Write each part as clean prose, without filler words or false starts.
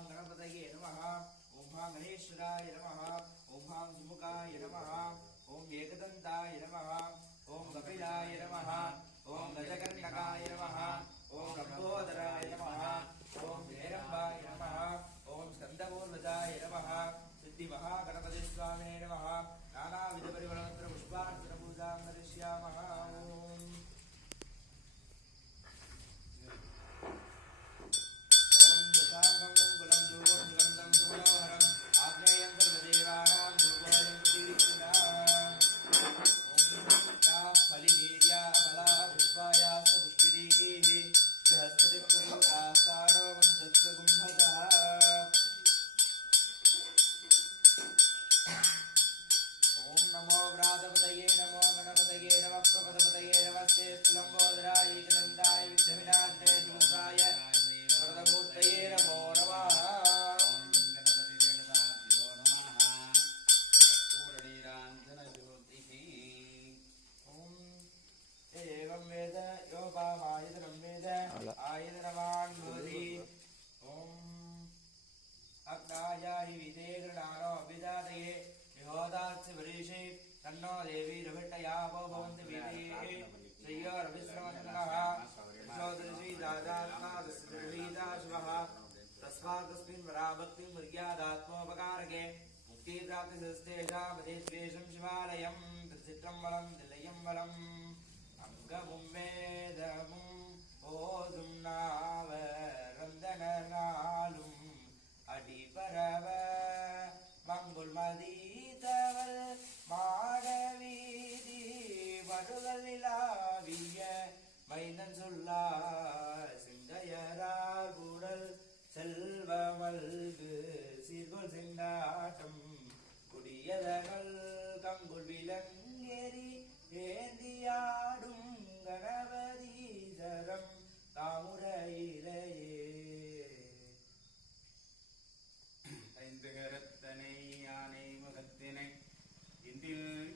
भां गणपतये नमः। ओं भां गणेश्वराय नमः। ओं भां सुमुखाय नमः। ओं एकदन्ताय नमः। ओं कपिलाय नमः। ओं गजकर्णकाय नमः। ओं लंबोदराय नमः। ओं हेरम्बाय नमः। ओं स्कन्दपूर्वजाय नमः। सिद्धिमहागणपति स्वामिने नमः। नानाविधपरिमलमन्त्र पुष्पार्चनपूजां करिष्यामः। तन्नो देवी रविटयापो भवन्ति वीते श्रेयो रविश्रमचन्द्रः यशोदर्शी राजात्मा दशरवीता शिवः तस्मात् तस्मिन् पराभक्तिं मर्यादात्मोपकारके मुक्तिप्राप्तिसस्तेषामधेश्वेषं शिवालयं त्रिचित्रम्बलं तिलयम्बलम् अङ्गमुं वेदमुं ओदुं नावरन्दननालुं अडिपरव மங்குள்மதீதவள் மாடவீதி வடுகளிலாவிய மைந்தன் சொல்லா சிங்கையரார் கூடல் செல்வமல்கு சீர்கொள் செங்காட்டம் குடியதகள் கங்குள் விலங்கேறி ஏந்தியாடும் கணபதீதரம் தாமுரையிலேயே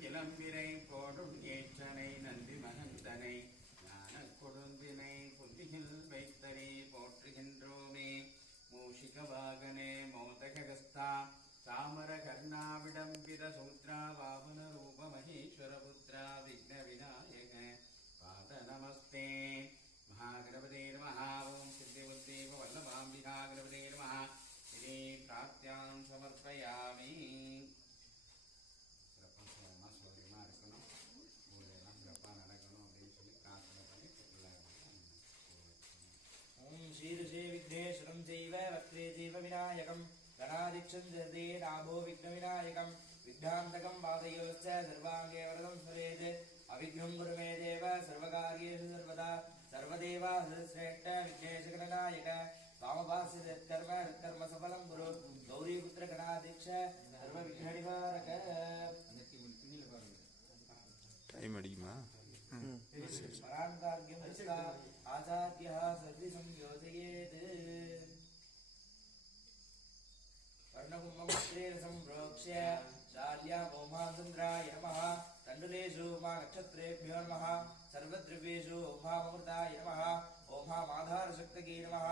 இளம்பிரை போடும் ஏற்றனை நந்தி மகந்தனை ஞான கொடுந்தினை புந்தியில் வைத்தனை போற்றுகின்றோமே மூஷிக வாகனே மோதகஸ்தா சாமர கர்ணாவிடம்பித சூத்ரா வாமன ரூப மகேஸ்வர புத்ரா விக்ன விநாயக பாத நமஸ்தே மகாகணபதே நமः ஓம் சித்திபுத்தேவ வல்லபாம்பிகா கணபதே நமः இதை பிரார்த்தியாம் சமர்ப்பயாமி. शीर्षे विघ्नेश्वरं चैव वक्त्रे चैव विनायकं गणाधिक्षं जयते नाभो विघ्नविनायकं विघ्नान्तकं पादयोश्च सर्वाङ्गे वरदं स्मरेत् अविघ्नं कुरु मे देव सर्वकार्येषु सर्वदा सर्वदेवा श्रेष्ठ विघ्नेशगणनायक वामपास्य कर्म सफलं कुरु गौरीपुत्र गणाधिक्ष सर्वविघ्ननिवारक टाइम अडिमा परान्तार्घ्यं दत्त्वा आचार्यः सद्विसंयोजयेत् कर्णकुम्भमुत्रेण सम्प्रोक्ष्य शाल्या ओमाचन्द्राय नमः तण्डुलेषु मा नक्षत्रेभ्यो नमः सर्वद्रव्येषु ओमामृताय नमः ओमामाधारशक्तये नमः